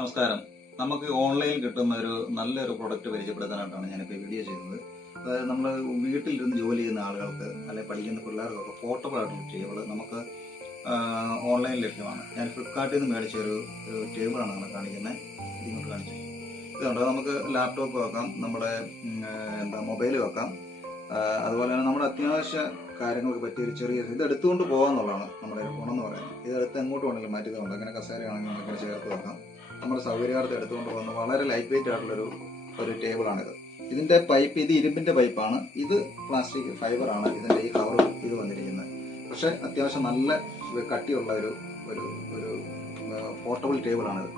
നമസ്കാരം. നമുക്ക് ഓൺലൈനിൽ കിട്ടുന്ന ഒരു നല്ലൊരു പ്രൊഡക്റ്റ് പരിചയപ്പെടുത്താനായിട്ടാണ് ഞാനിപ്പോൾ ഈ വീഡിയോ ചെയ്യുന്നത്. അതായത് നമ്മൾ വീട്ടിലിരുന്ന് ജോലി ചെയ്യുന്ന ആളുകൾക്ക് അല്ലെങ്കിൽ പഠിക്കുന്ന പിള്ളേർക്കൊക്കെ പോർട്ടബിൾ ആയിട്ടുള്ള ടേബിൾ നമുക്ക് ഓൺലൈനിൽ ലഭ്യമാണ്. ഞാൻ ഫ്ലിപ്കാർട്ടിൽ നിന്ന് മേടിച്ച ഒരു ടേബിളാണ് നമ്മൾ കാണിക്കുന്നത്. ഇങ്ങോട്ട് കാണിച്ചു ഇതുണ്ട്. നമുക്ക് ലാപ്ടോപ്പ് വെക്കാം, നമ്മുടെ മൊബൈൽ വെക്കാം. അതുപോലെ തന്നെ നമ്മുടെ അത്യാവശ്യ കാര്യങ്ങൾക്ക് പറ്റിയ ഒരു ചെറിയ ഇത് എടുത്തുകൊണ്ട് പോകാമെന്നുള്ളതാണ് നമ്മുടെ ഒരു ഗുണമെന്ന് പറയുന്നത്. ഇതെടുത്ത് എങ്ങോട്ട് വേണമെങ്കിലും മാറ്റിയതുകൊണ്ട് അങ്ങനെ കസേരയാണെങ്കിൽ നമുക്കിങ്ങനെ ചേർത്ത് വെക്കാം. നമ്മുടെ സൗകര്യാർത്ഥം എടുത്തുകൊണ്ട് പോകുന്ന വളരെ ലൈറ്റ് വെയിറ്റ് ആയിട്ടുള്ളൊരു ടേബിളാണിത്. ഇതിൻ്റെ പൈപ്പ് ഇത് ഇരുമ്പിൻ്റെ പൈപ്പാണ്, ഇത് പ്ലാസ്റ്റിക് ഫൈബറാണ്. ഇതിൻ്റെ ഈ കവർ ഇത് വന്നിരിക്കുന്നത്. പക്ഷേ അത്യാവശ്യം നല്ല കട്ടിയുള്ള ഒരു പോർട്ടബിൾ ടേബിളാണിത്.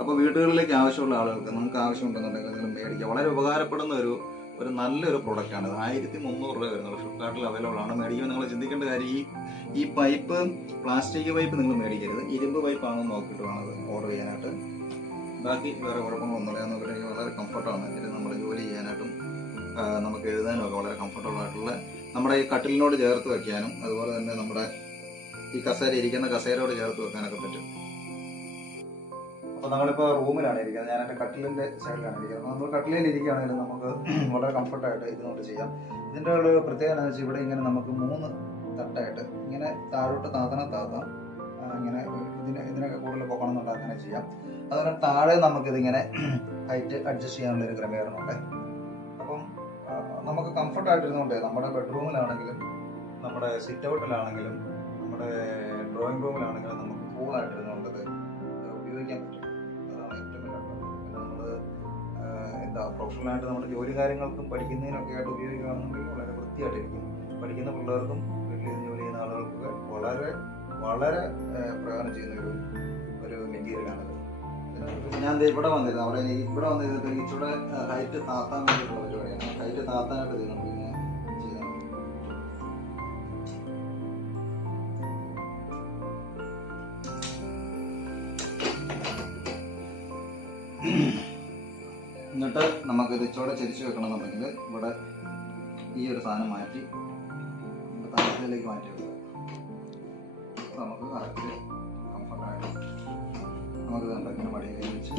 അപ്പോൾ വീടുകളിലേക്ക് ആവശ്യമുള്ള ആളുകൾക്ക് നമുക്ക് ആവശ്യമുണ്ടെന്നുണ്ടെങ്കിൽ മേടിക്കുക. വളരെ ഉപകാരപ്പെടുന്ന ഒരു നല്ലൊരു പ്രൊഡക്റ്റാണ്. 1300 രൂപ വരുന്നത്. ഫ്ലിപ്കാർട്ടിൽ അവൈലബിൾ ആണ്. മേടിക്കുമ്പോൾ നിങ്ങൾ ചിന്തിക്കേണ്ട കാര്യം ഈ പൈപ്പ് പ്ലാസ്റ്റിക് പൈപ്പ് നിങ്ങൾ മേടിക്കരുത്, ഇരുമ്പ് പൈപ്പാണെന്ന് നോക്കിയിട്ട് വേണം അത് ഓർഡർ ചെയ്യാനായിട്ട്. ബാക്കി വേറെ കുഴപ്പങ്ങളൊന്നുമില്ല. നമുക്ക് വളരെ കംഫർട്ടാണ്. ഇത് നമ്മൾ ജോലി ചെയ്യാനായിട്ടും നമുക്ക് എഴുതാനും ഒക്കെ വളരെ കംഫർട്ടബിൾ ആയിട്ടുള്ള, നമ്മുടെ ഈ കട്ടിലിനോട് ചേർത്ത് വെക്കാനും അതുപോലെ തന്നെ നമ്മുടെ ഈ ഇരിക്കുന്ന കസേരയോട് ചേർത്ത് വെക്കാനൊക്കെ പറ്റും. അപ്പോൾ നമ്മളിപ്പോൾ റൂമിലാണ് ഇരിക്കുന്നത്. ഞാൻ എൻ്റെ കട്ടിലിൻ്റെ സൈഡിലാണ് ഇരിക്കുന്നത്. അപ്പോൾ നമ്മൾ കട്ടിലിൽ ഇരിക്കുകയാണെങ്കിലും നമുക്ക് വളരെ കംഫർട്ടായിട്ട് ഇതിനോട് ചെയ്യാം. ഇതിൻ്റെ ഒരു പ്രത്യേകത എന്ന് വെച്ചാൽ ഇവിടെ ഇങ്ങനെ നമുക്ക് 3 തട്ടായിട്ട് ഇങ്ങനെ താഴോട്ട് താത്താം. ഇങ്ങനെ ഇതിനൊക്കെ കൂടുതൽ പോകണമെന്നുണ്ട് അങ്ങനെ ചെയ്യാം. അതുപോലെ താഴെ നമുക്കിതിങ്ങനെ ഹൈറ്റ് അഡ്ജസ്റ്റ് ചെയ്യാനുള്ളൊരു ക്രമീകരണമുണ്ട്. അപ്പം നമുക്ക് കംഫർട്ടായിട്ടിരുന്നുകൊണ്ട് നമ്മുടെ ബെഡ്റൂമിലാണെങ്കിലും നമ്മുടെ സിറ്റ് ഔട്ടിലാണെങ്കിലും നമ്മുടെ ഡ്രോയിങ് റൂമിലാണെങ്കിലും നമുക്ക് കൂളായിട്ടിരുന്നുകൊണ്ട് ഇത് ഉപയോഗിക്കാൻ പറ്റും. അതാണ് ഏറ്റവും വലിയ നമ്മൾ പ്രൊഫഷണലായിട്ട് നമ്മുടെ ജോലി കാര്യങ്ങൾക്കും പഠിക്കുന്നതിനൊക്കെ ആയിട്ട് ഉപയോഗിക്കുകയാണെന്നുണ്ടെങ്കിൽ വളരെ വൃത്തിയായിട്ടിരിക്കും. പഠിക്കുന്ന പിള്ളേർക്കും വീട്ടിൽ ജോലി ചെയ്യുന്ന ആളുകൾക്ക് വളരെ വളരെ പ്രയോജനം ചെയ്യുന്ന ഒരു മെറ്റീരിയലാണിത്. ഞാൻ ഇവിടെ വന്നിരുന്നു. ഇവിടെ വന്നിരുന്നത് ഇച്ചിടെ ഹൈറ്റ് താത്താൻ വേണ്ടിയിട്ടുള്ള പരിപാടിയാണ്. ഹൈറ്റ് താത്താനായിട്ട് ഇത് നമുക്കിങ്ങനെ ചെയ്താൽ എന്നിട്ട് നമുക്കിത് ഇച്ചോടെ ചരിച്ച് വെക്കണമെന്നുണ്ടെങ്കിൽ ഇവിടെ ഈ ഒരു സാധനം മാറ്റി താഴത്തേക്ക് മാറ്റി വെക്കുക. നമുക്ക് കറക്റ്റ് കംഫർട്ടായിട്ട് നമുക്ക് ഇങ്ങനെ മടിയിലേക്ക് വെച്ച്